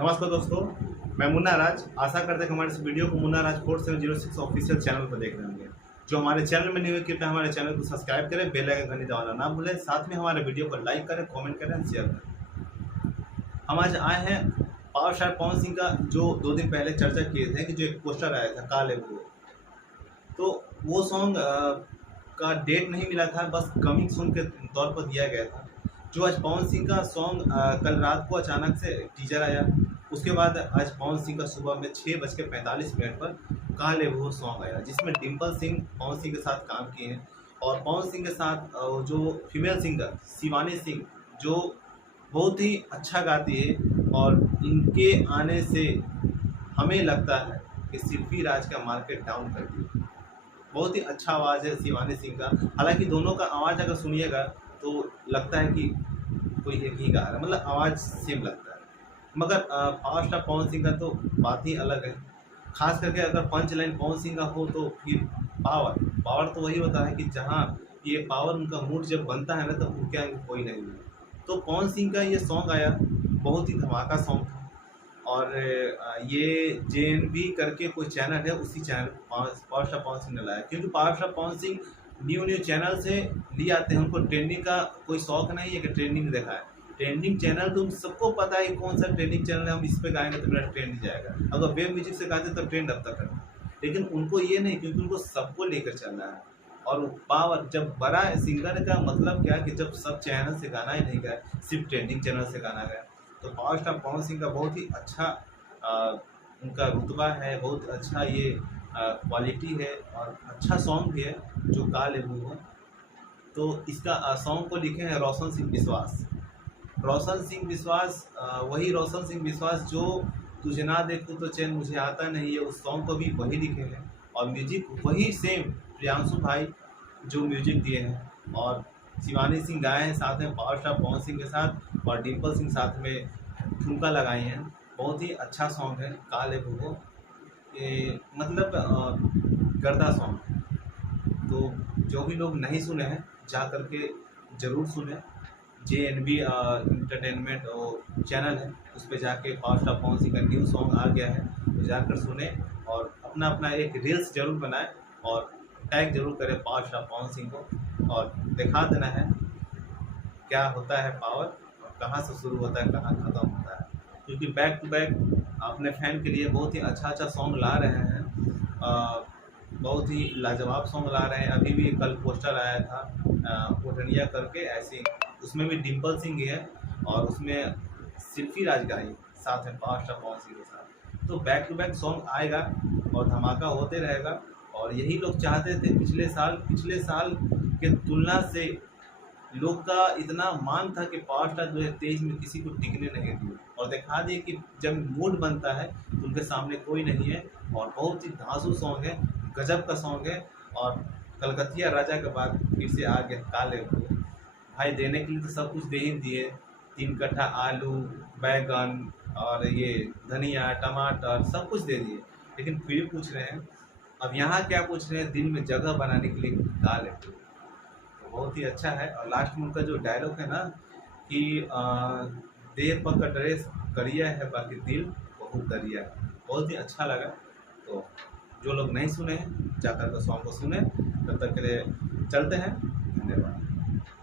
नमस्कार दोस्तों, मैं मुन्ना राज। आशा करते हैं कि हमारे इस वीडियो को मुन्ना राज 4706 ऑफिशियल चैनल पर देख रहे होंगे। जो हमारे चैनल में नहीं हुए कृपया हमारे चैनल को सब्सक्राइब करें, बेल आइकन घंटी दबाना ना भूलें, साथ में हमारे वीडियो को लाइक करें, कमेंट करें, शेयर करें। हम आज आए हैं पावर स्टार पवन सिंह का जो 2 दिन पहले चर्चा किए थे कि जो एक पोस्टर आया था काले वो, तो वो सॉन्ग का डेट नहीं मिला था, बस कमिंग सून के तौर पर दिया गया था। जो आज पवन सिंह का सॉन्ग कल रात को अचानक से टीजर आया, उसके बाद आज पवन सिंह का सुबह में 6:45 पर काले वो सॉन्ग आया, जिसमें डिम्पल सिंह पवन सिंह के साथ काम किए हैं। और पवन सिंह के साथ जो फीमेल सिंगर शिवानी सिंह, जो बहुत ही अच्छा गाती है, और इनके आने से हमें लगता है कि सिल्फी राज का मार्केट डाउन कर दिया। बहुत ही अच्छा आवाज़ है शिवानी सिंह का। हालांकि दोनों का आवाज़ अगर सुनिएगा तो लगता है कि कोई एक ही गा रहा है, मतलब आवाज़ सेम लगता है। मगर पावर स्टार पवन सिंह का तो बात ही अलग है। खास करके अगर पंच लाइन पवन सिंह का हो तो फिर पावर तो वही होता है कि जहाँ ये पावर उनका मूड जब बनता है ना, तो उनके आगे कोई नहीं है। तो पवन सिंह का ये सॉन्ग आया, बहुत ही धमाका सॉन्ग था। और ये JNB करके कोई चैनल है, उसी channel power star Pawan Singh ने लाया, क्योंकि power star Pawan Singh new channel से लिए आते हैं। उनको ट्रेंडिंग का कोई शौक नहीं है कि ट्रेंडिंग देखा है। ट्रेंडिंग चैनल तो सबको पता है कौन सा ट्रेंडिंग चैनल है, हम इस पे गाएंगे तो मेरा ट्रेंड जाएगा। अगर वेब म्यूजिक से गाते तो ट्रेंड अब तक है, लेकिन उनको ये नहीं, क्योंकि उनको सबको लेकर चलना है। और पावर जब बड़ा सिंगर का मतलब क्या कि जब सब चैनल से गाना ही नहीं गाए, सिर्फ ट्रेंडिंग चैनल से गाना गाए। तो पावर स्टार पवन सिंह का बहुत ही अच्छा उनका रुतबा है, बहुत अच्छा ये क्वालिटी है, और अच्छा सॉन्ग भी है जो काले वो है। तो इसका सॉन्ग को लिखे हैं रोशन सिंह विश्वास। रोशन सिंह विश्वास वही रोशन सिंह विश्वास जो तुझे ना देखूं तो चैन मुझे आता नहीं है, उस सॉन्ग को भी वही लिखे हैं। और म्यूजिक वही सेम प्रियांशु भाई जो म्यूजिक दिए हैं, और शिवानी सिंह गाए हैं साथ में पावर स्टार पवन सिंह के साथ, और डिम्पल सिंह साथ में ठुमका लगाई हैं। बहुत ही अच्छा सॉन्ग है काले भूगो, ये मतलब गर्दा सॉन्ग है। तो जो भी लोग नहीं सुने हैं जा करके ज़रूर सुने। JNB इंटरटेनमेंट और चैनल है, उस पर जाके पावर स्टार पवन सिंह का न्यू सॉन्ग आ गया है, तो जाकर सुने और अपना अपना एक रील्स जरूर बनाए और टैग जरूर करें पावर स्टार पवन सिंह को, और दिखा देना है क्या होता है पावर, और कहाँ से शुरू होता है कहाँ ख़त्म होता है। क्योंकि बैक टू बैक अपने फैन के लिए बहुत ही अच्छा सॉन्ग ला रहे हैं, बहुत ही लाजवाब सॉन्ग ला रहे हैं। अभी भी कल पोस्टर आया था ओढ़निया करके, ऐसे उसमें भी डिम्पल सिंह है, और उसमें सिल्फी राज गाई साथ में पावर स्टार पवन सिंह के साथ। तो बैक टू बैक सॉन्ग आएगा और धमाका होते रहेगा। और यही लोग चाहते थे पिछले साल के तुलना से लोग का इतना मान था कि पावर स्टार जो है तेज में किसी को टिकने नहीं दिए, और दिखा दिए कि जब मूड बनता है तो उनके सामने कोई नहीं है। और बहुत ही धांसू सॉन्ग है, गजब का सॉन्ग है। और कलकतिया राजा के बाद फिर से आ गया काले भाई, देने के लिए तो सब कुछ दे ही दिए। 3 कट्ठा आलू, बैगन और ये धनिया टमाटर सब कुछ दे दिए, लेकिन फिर पूछ रहे हैं अब यहाँ क्या पूछ रहे हैं, दिल में जगह बनाने के लिए काले। बहुत ही अच्छा है। और लास्ट में उनका जो डायलॉग है ना कि देह पक का ड्रेस करिया है बाकी दिल बहुत दरिया है, बहुत ही अच्छा लगा। तो जो लोग नहीं सुने हैं जाकर के सॉन्ग को सुने। तब तक के लिए चलते हैं, धन्यवाद।